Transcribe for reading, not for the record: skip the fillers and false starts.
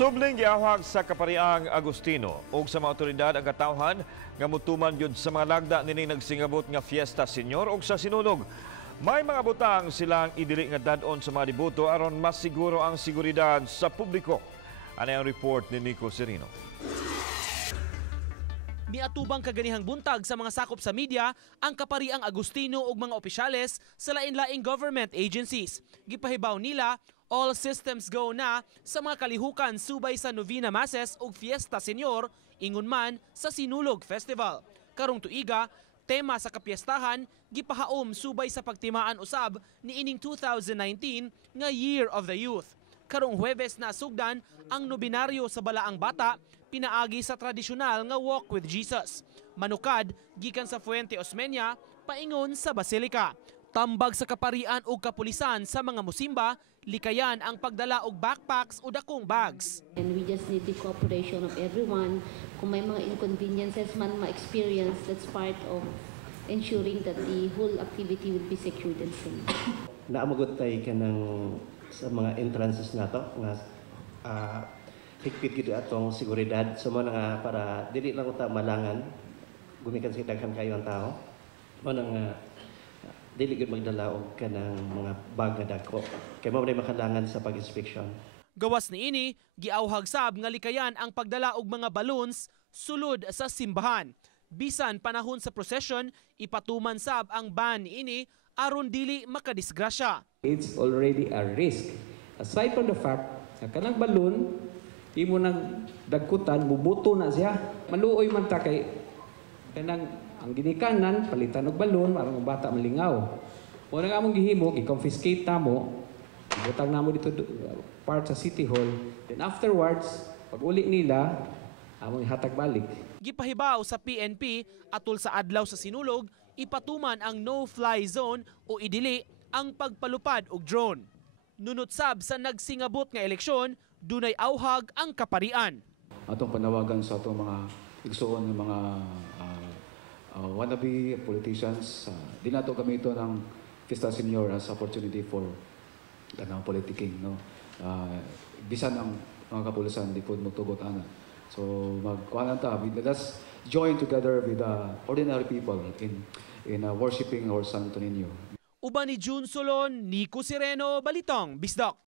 Subling giahwag sa Kapariang Agustino ug sa mga otoridad ang katawhan nga mutuman gyud sa mga lagda nini nagsingabot nga Fiesta Senior ug sa sinulog. May mga butang silang idili nga dadon sa mga diboto aron mas siguro ang seguridad sa publiko. Ano ang report ni Nico Serino? Miatubang kaganihang buntag sa mga sakop sa media ang Kapariang Agustino ug mga opisyales sa lain-laing government agencies. Gipahibaw nila all systems go na sa mga kalihukan subay sa Novena Masses ug Fiesta Senior ingon man sa Sinulog Festival. Karong tuiga, tema sa kapiestahan gipahaom subay sa pagtimaan usab niining 2019 nga Year of the Youth. Karong Huwebes na sugdan ang nobinaryo sa Balaang Bata pinaagi sa tradisyonal nga Walk with Jesus. Manukad gikan sa Fuente Osmeña paingon sa Basilica. Tambag sa kaparian ug kapulisan sa mga musimba, likayan ang pagdala og backpacks o dakong bags. And we just need the cooperation of everyone. Kung may mga inconveniences man ma-experience, that's part of ensuring that the whole activity will be secured and safe. Naamagot tayo ka ng sa mga entrances na to, nga higpit gito atong seguridad. So mo nga para dili lang ta malangan, gumikan sa daghan kayo ang tao. Mo nga dili gid magdala og kanang mga bag nga dako kay mao makalangan sa pag-inspection. Gawas niini giawhag sab nga likayan ang pagdala og mga balloons sulod sa simbahan. Bisan panahon sa procession, ipatuman sab ang ban niini aron dili makadisgrasya. It's already a risk. Aside from the fact na kanang balloon imo nang dagkutan bubuto na siya. Maluoy man ta kay kanang ang ginikanan, palitan og balon, aron ang bata malingaw. Muna nga among gihimo, i-confiscate namo, ibutang namo dito part sa City Hall. Then afterwards, pag uli nila, among ihatag balik. Gipahibaw sa PNP, atol sa adlaw sa sinulog, ipatuman ang no-fly zone o idili ang pagpalupad og drone. Nunot sab sa nagsingabot nga eleksyon, dunay awhag ang kaparian. Atong panawagan sa atong mga igsuon ng mga wannabe politicians, di nato gamito ng Fiesta Senior as opportunity for politicking, no? Bisan ang mga kapulisan di po mutugot ana. So magkuanan ta, let's join together with ordinary people in worshiping our Santo Niño. Uban ni June Solon, Nico Sereno, Balitong, Bisdak.